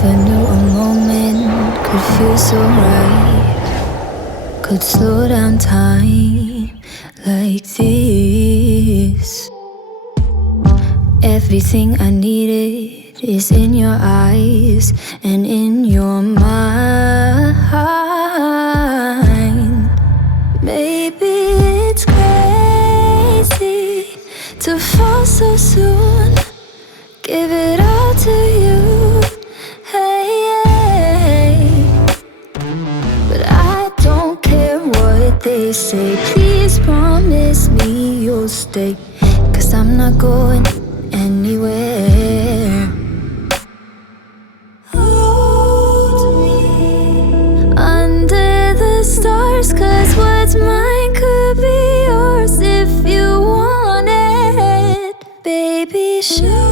Never knew a moment could feel so right, could slow down time like this. Everything I needed is in your eyes and in your mind. Maybe it's crazy to fall so soon, give it all to you, hey, hey. But I don't care what they say, please promise me you'll stay, 'cause I'm not going anywhere. Hold me under the stars, 'cause what's mine could be yours if you want it. Baby, show